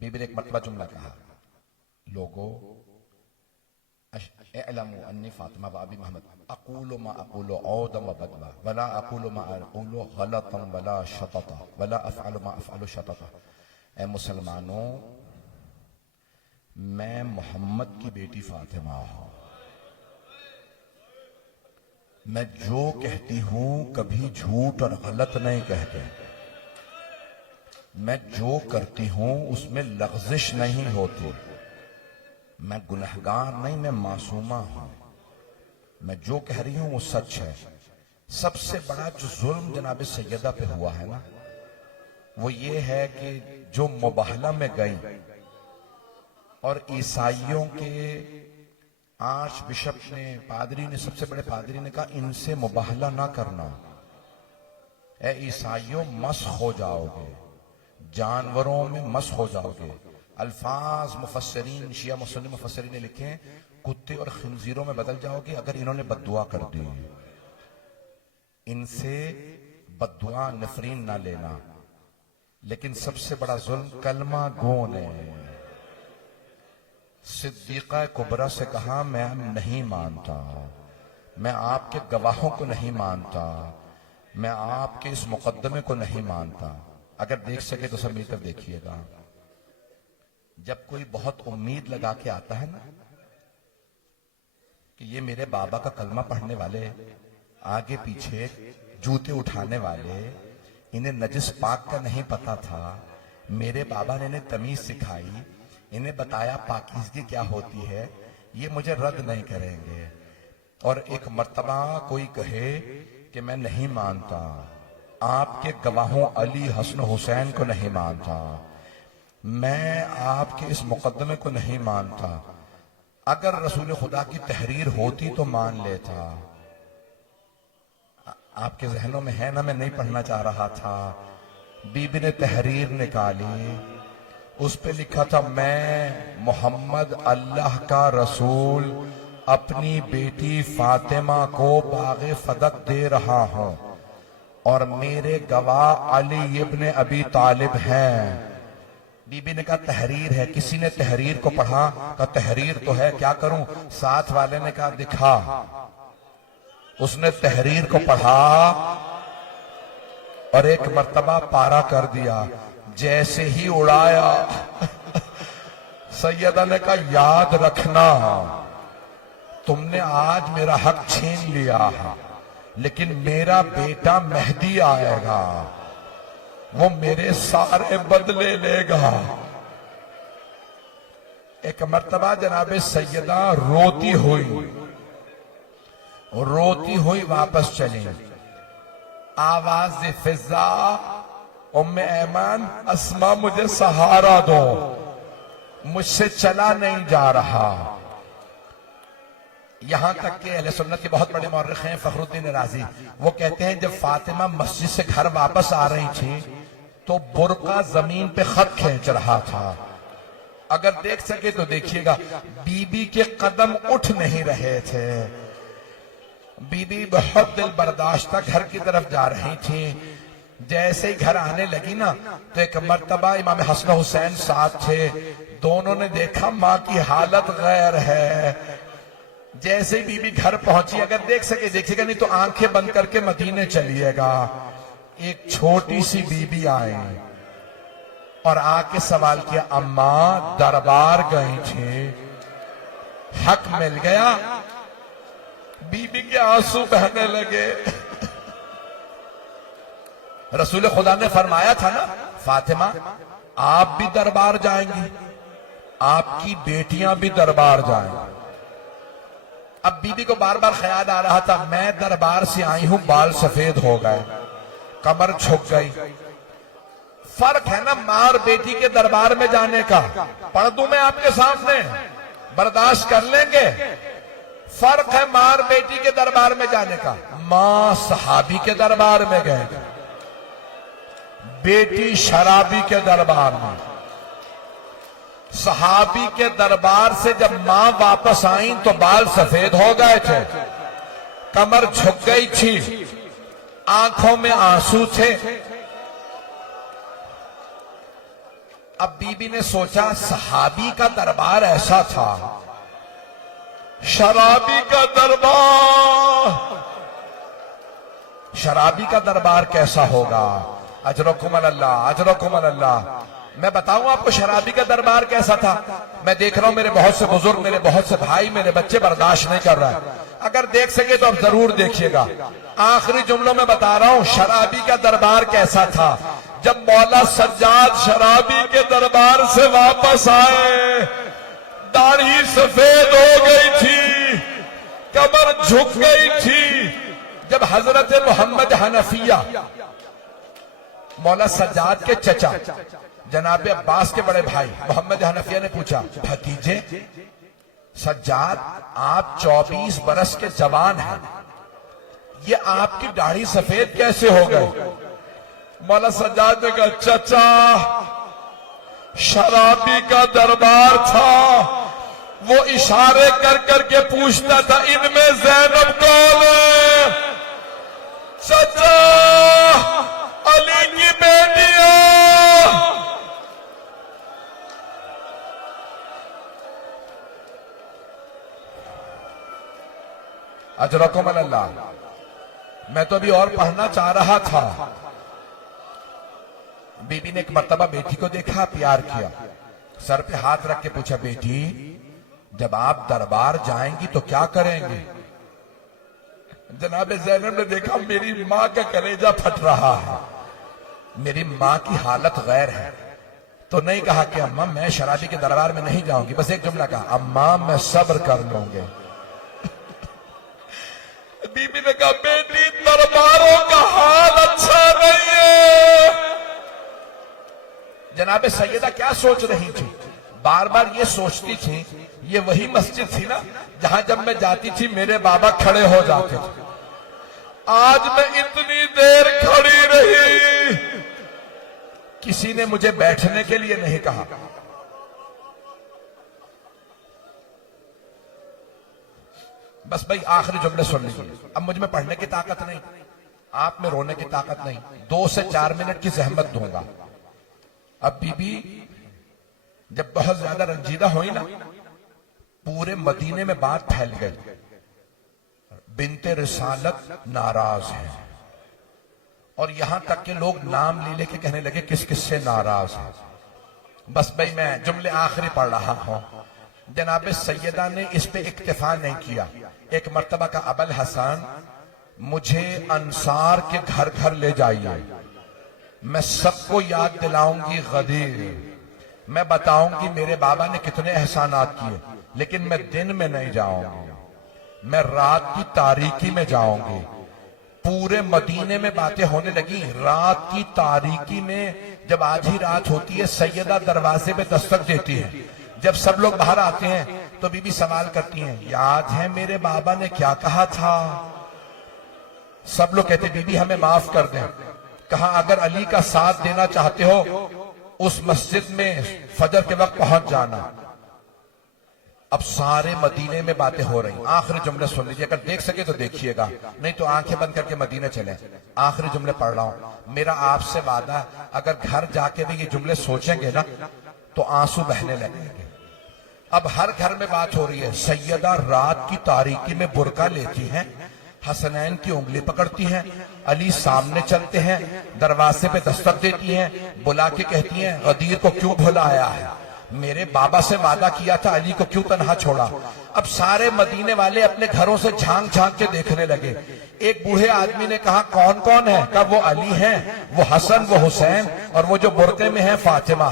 Be be نے ایک مرتبہ جملہ کہا، لوگو اعلموا انی فاطمہ و ابی محمد اقول ما اقول عودا و بدوا ولا اقول ما اقول غلطا ولا شططا ولا افعل ما افعل شططا۔ اے مسلمانوں، میں محمد کی بیٹی فاطمہ ہوں، میں جو کہتی ہوں کبھی جھوٹ اور غلط نہیں کہتے، میں جو کرتی ہوں اس میں لغزش نہیں ہوتی، میں گنہگار نہیں، میں معصومہ ہوں، میں جو کہہ رہی ہوں وہ سچ ہے۔ سب سے بڑا جو ظلم جناب سیدہ پہ ہوا ہے نا، وہ یہ ہے کہ جو مباہلہ میں گئی اور عیسائیوں کے آرچ بشپ نے، پادری نے، سب سے بڑے پادری نے کہا ان سے مباہلہ نہ کرنا، اے عیسائیوں مسخ ہو جاؤ گے، جانوروں میں مسخ ہو جاؤ گے۔ الفاظ مفسرین، شیعہ مسلم مفسرین نے لکھے ہیں کتے اور خنزیروں میں بدل جاؤ گے اگر انہوں نے بد دعا کر دی۔ ان سے بد دعا نفرین نہ لینا۔ لیکن سب سے بڑا ظلم کلمہ گو نے صدیقہ کبریٰ سے کہا میں نہیں مانتا، میں آپ کے گواہوں کو نہیں مانتا، میں آپ کے اس مقدمے کو نہیں مانتا۔ اگر دیکھ سکے تو سب مل کر دیکھیے گا، جب کوئی بہت امید لگا کے آتا ہے نا کہ یہ میرے بابا کا کلمہ پڑھنے والے، آگے پیچھے جوتے اٹھانے والے، انہیں نجس پاک کا نہیں پتا تھا، میرے بابا نے انہیں تمیز سکھائی، انہیں بتایا پاکیزگی کیا ہوتی ہے، یہ مجھے رد نہیں کریں گے۔ اور ایک مرتبہ کوئی کہے کہ میں نہیں مانتا، آپ کے گواہوں علی، حسن، حسین کو نہیں مانتا، میں آپ کے اس مقدمے کو نہیں مانتا، اگر رسول خدا کی تحریر ہوتی تو مان لیتا۔ آپ کے ذہنوں میں ہے نا، میں نہیں پڑھنا چاہ رہا تھا، بی بی نے تحریر نکالی، اس پہ لکھا تھا میں محمد اللہ کا رسول اپنی بیٹی فاطمہ کو باغ فدق دے رہا ہوں اور میرے گواہ علی ابن ابی طالب ہیں۔ بی بی نے کہا تحریر ہے، کسی نے تحریر کو پڑھا، کہا تحریر تو ہے، کیا کروں؟ ساتھ والے نے کہا دکھا۔ اس نے تحریر کو پڑھا اور ایک مرتبہ پارا کر دیا، جیسے ہی اڑایا سیدہ نے کہا یاد رکھنا تم نے آج میرا حق چھین لیا، لیکن میرا بیٹا مہدی آئے گا، وہ میرے سارے بدلے لے گا۔ ایک مرتبہ جناب سیدہ روتی ہوئی واپس چلی، آواز فضا ام ایمن اسما مجھے سہارا دو، مجھ سے چلا نہیں جا رہا۔ یہاں تک کہ اہل سنت کے بہت بڑے مورخ ہیں فخر الدین رازی، وہ کہتے ہیں جب فاطمہ مسجد سے گھر واپس آ رہی تھی تو برقع زمین پہ خط کھینچ رہا تھا، اگر دیکھ سکے تو دیکھیے گا، بی بی کے قدم اٹھ نہیں رہے تھے، بی بی بہت دل برداشتہ گھر کی طرف جا رہی تھی۔ جیسے ہی گھر آنے لگی نا تو ایک مرتبہ امام حسن حسین ساتھ تھے، دونوں نے دیکھا ماں کی حالت غیر ہے۔ جیسے ہی بی بی گھر پہنچی، اگر دیکھ سکے دیکھیے گا، نہیں تو آنکھیں بند کر کے مدینے چلیے گا۔ ایک چھوٹی سی بی بی آئی اور آ کے سوال کیا اماں دربار گئی تھی، حق مل گیا؟ بی بی کے آنسو بہنے لگے۔ رسول خدا نے فرمایا تھا نا فاطمہ آپ بھی دربار جائیں گی، آپ کی بیٹیاں بھی دربار جائیں گی۔ اب بی بی کو بار بار خیال آ رہا تھا میں دربار سے آئی ہوں، بال سفید ہو گئے، کمر جھک گئی۔ فرق ہے نا ماں اور بیٹی کے دربار میں جانے کا، پڑھ دوں میں آپ کے سامنے، برداشت کر لیں گے؟ فرق ہے ماں اور بیٹی کے دربار میں جانے کا۔ ماں صحابی کے دربار میں گئے، بیٹی شرابی کے دربار میں۔ صحابی کے دربار سے جب ماں واپس آئیں تو بال سفید ہو گئے تھے، کمر جھک گئی تھی، آنکھوں میں آنسو تھے۔ اب بی بی نے سوچا صحابی کا دربار ایسا تھا، شرابی کا دربار کیسا ہوگا؟ اجرکم اللہ، اجرکم اللہ۔ میں بتاؤں آپ کو شرابی کا دربار کیسا تھا؟ میں دیکھ رہا ہوں میرے بہت سے بزرگ، میرے بہت سے بھائی، میرے بچے برداشت نہیں کر رہا ہے، اگر دیکھ سکے تو اب ضرور دیکھیے گا۔ آخری جملوں میں بتا رہا ہوں شرابی کا دربار کیسا تھا۔ جب مولا سجاد شرابی کے دربار سے واپس آئے، داڑھی سفید ہو گئی تھی، کمر جھک گئی تھی۔ جب حضرت محمد حنفیہ، مولا سجاد کے چچا جناب عباس کے بڑے بھائی محمد حنفیہ نے پوچھا، بھتیجے سجاد آپ 24 برس کے جوان ہیں، یہ آپ کی داڑھی سفید کیسے ہو گئے؟ مولا سجاد نے کہا چچا شرابی کا دربار تھا، وہ اشارے کر کر کے پوچھتا تھا ان میں زینب کون ہے؟ چچا علی کی بیٹی ہے۔ اجرکم اللہ۔ میں تو ابھی اور پڑھنا چاہ رہا تھا۔ بی بی نے ایک مرتبہ بیٹی کو دیکھا، پیار کیا، سر پہ ہاتھ رکھ کے پوچھا، بیٹی جب آپ دربار جائیں گی تو کیا کریں گے؟ جناب زینب نے دیکھا میری ماں کا کلیجہ پھٹ رہا ہے، میری ماں کی حالت غیر ہے، تو نہیں کہا کہ اماں میں شرابی کے دربار میں نہیں جاؤں گی، بس ایک جملہ کہا، اماں میں صبر کر لوں گے۔ بی بی نے کہا بیٹی درباروں کا حال اچھا نہیں ہے۔ جناب سیدہ کیا سوچ رہی تھی؟ بار بار یہ سوچتی تھی یہ وہی مسجد تھی نا جہاں جب میں جاتی تھی میرے بابا کھڑے ہو جاتے تھے، آج میں اتنی دیر کھڑی رہی، کسی نے مجھے بیٹھنے کے لیے نہیں کہا۔ بس بھائی آخری جملے سن لیجیے، اب مجھ میں پڑھنے کی طاقت نہیں، آپ میں رونے کی طاقت نہیں، 2 سے 4 منٹ کی زحمت دوں گا۔ اب بی بی جب بہت زیادہ رنجیدہ ہوئی نا، پورے مدینے میں بات پھیل گئی، بنت رسالت ناراض ہے، اور یہاں تک کہ لوگ نام لے کے کہنے لگے کس کس سے ناراض ہے۔ بس بھائی میں جملے آخری پڑھ رہا ہوں۔ جناب سیدہ نے اس پہ اکتفا نہیں کیا، ایک مرتبہ کا ابوالحسن مجھے انصار کے گھر گھر لے جائیے، میں سب کو یاد دلاؤں گی غدیر، میں بتاؤں گی میرے بابا نے کتنے احسانات کیے، لیکن میں دن میں نہیں جاؤں گی، میں رات کی تاریکی میں جاؤں گی۔ پورے مدینے میں باتیں ہونے لگی، رات کی تاریکی میں جب آدھی رات ہوتی ہے سیدہ دروازے پہ دستک دیتی ہے، جب سب لوگ باہر آتے ہیں تو بی بی سوال کرتی ہیں یاد ہے میرے بابا نے کیا کہا تھا؟ سب لوگ کہتے بی بی ہمیں معاف کر دیں۔ کہا اگر علی کا ساتھ دینا چاہتے ہو اس مسجد میں فجر کے وقت پہنچ جانا۔ اب سارے مدینے میں باتیں ہو رہی، آخری جملے سن لیجئے، اگر دیکھ سکے تو دیکھیے گا، نہیں تو آنکھیں بند کر کے مدینے چلیں۔ آخری جملے پڑھ رہا ہوں، میرا آپ سے وعدہ ہے اگر گھر جا کے بھی یہ جملے سوچیں گے نا تو آنسو بہنے لگیں گے۔ اب ہر گھر میں بات ہو رہی ہے، سیدہ رات کی تاریکی میں برقع لیتی ہیں، حسنین کی انگلی پکڑتی ہیں، علی سامنے چلتے ہیں، دروازے پہ دستک دیتی ہیں، بلا کے کہتی ہیں غدیر کو کیوں بھلایا ہے؟ میرے بابا سے وعدہ کیا تھا علی کو کیوں تنہا چھوڑا؟ اب سارے مدینے والے اپنے گھروں سے جھانک جھانک کے دیکھنے لگے۔ ایک بوڑھے آدمی نے کہا کون کون ہے؟ کہا وہ علی ہیں، وہ حسن، وہ حسین، اور وہ جو برقعے میں ہیں فاطمہ۔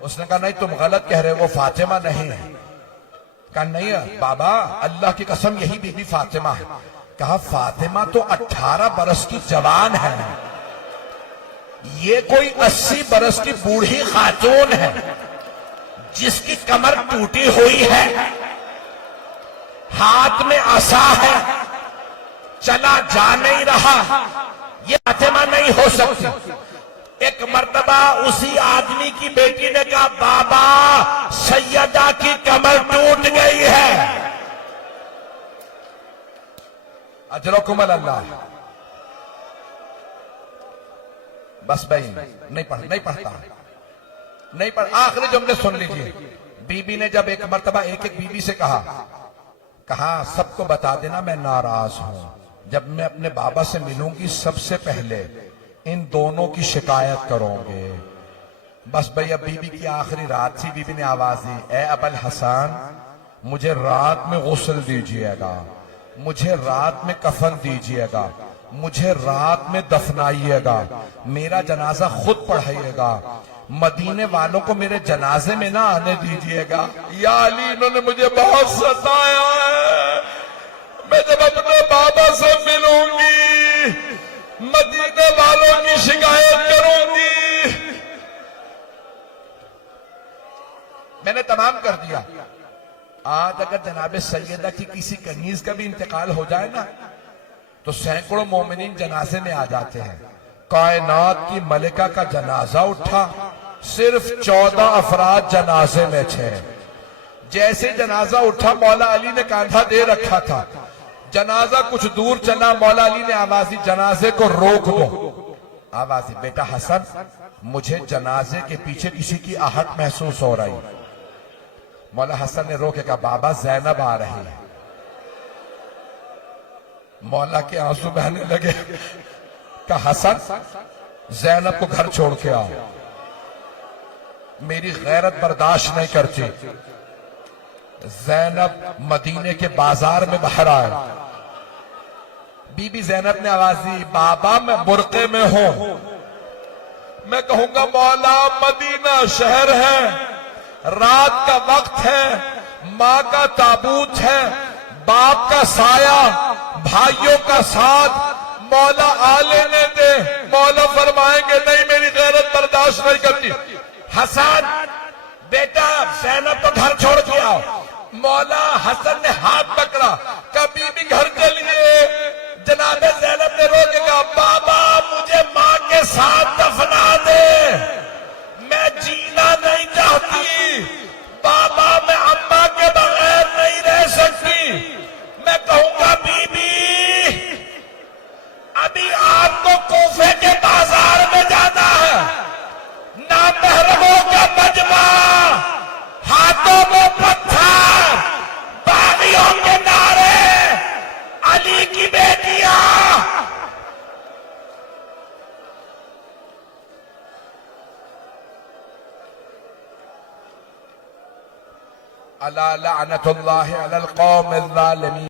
اس نے کہا نہیں تم غلط کہہ رہے، وہ فاطمہ نہیں ہے۔ کہا نہیں بابا اللہ کی قسم یہی بی بی فاطمہ ہے۔ کہا فاطمہ تو 18 برس کی جوان ہے، یہ کوئی 80 برس کی بوڑھی خاتون ہے جس کی کمر ٹوٹی ہوئی ہے، ہاتھ میں عصا ہے، چلا جا نہیں رہا، یہ فاطمہ نہیں ہو سکتی۔ ایک مرتبہ اسی آدمی کی بیٹی نے کہا بابا سیدہ کی کمر ٹوٹ گئی ہے۔ اجرکم اللہ۔ بس بھائی نہیں پڑھتا، نہیں پر آخری جملے سن لیجئے. بی بی نے جب ایک مرتبہ ایک بیوی سے کہا سب کو بتا دینا میں ناراض ہوں, جب میں اپنے بابا سے ملوں گی سب سے پہلے ان دونوں کی شکایت کروں گے. بس بھئی اب بی بی کی آخری رات تھی. بی بی نے آواز دی, اے ابوالحسن مجھے رات میں غسل دیجئے گا, مجھے رات میں کفن دیجئے گا, مجھے رات میں دفنائیے گا, میرا جنازہ خود پڑھائیے گا, مدینے والوں کو میرے جنازے میں نہ آنے دیجئے گا. یا علی انہوں نے مجھے بہت ستایا ہے, میں جب اپنے بابا سے ملوں گی مدینے والوں کی شکایت کروں گی. میں نے تمام کر دیا. آج اگر جناب سیدہ کی کسی کنیز کا بھی انتقال ہو جائے نا تو سینکڑوں مومنین جنازے میں آ جاتے ہیں. کائنات کی ملکہ کا جنازہ اٹھا, صرف 14 افراد جنازے میں تھے. جیسے جنازہ اٹھا مولا علی نے کاندھا دے رکھا تھا, جنازہ کچھ دور چلا, مولا علی نے آواز دی جنازے کو روک دو. آواز دی بیٹا حسن مجھے جنازے کے پیچھے کسی کی آہٹ محسوس ہو رہی. مولا حسن نے روکے کہا بابا زینب آ رہی ہے. مولا کے آنسو بہنے لگے. کہا حسن زینب کو گھر چھوڑ کے آؤ, میری غیرت برداشت نہیں کرتی. زینب مدینے کے بازار میں باہر آئے. بی بی زینب نے آواز دی بابا میں برقعے میں ہوں, میں کہوں گا مولا مدینہ شہر ہے, رات کا وقت ہے, ماں کا تابوت ہے, باپ کا سایہ, بھائیوں کا ساتھ, مولا آ لینے دے. مولا فرمائیں گے نہیں میری غیرت برداشت نہیں کرتی. حسن بیٹا زینب تو گھر چھوڑ کے آؤ. مولا حسن نے ہاتھ پکڑا, کبھی بھی گھر چلیے. جناب زینب نے رو کے کہا بابا مجھے ماں کے ساتھ دفنا دے, میں جینا نہیں چاہتی. بابا میں اماں کے بغیر نہیں رہ سکتی. میں کہوں گا بی بی ابھی آپ کو کوفے کے بازار میں جانا ہے, نامحرموں کا مجمع, ہاتھوں میں پتھر, باغیوں کے نعرے, علی کی بیٹیاں. الا لعنت اللہ علی القوم الظالمین.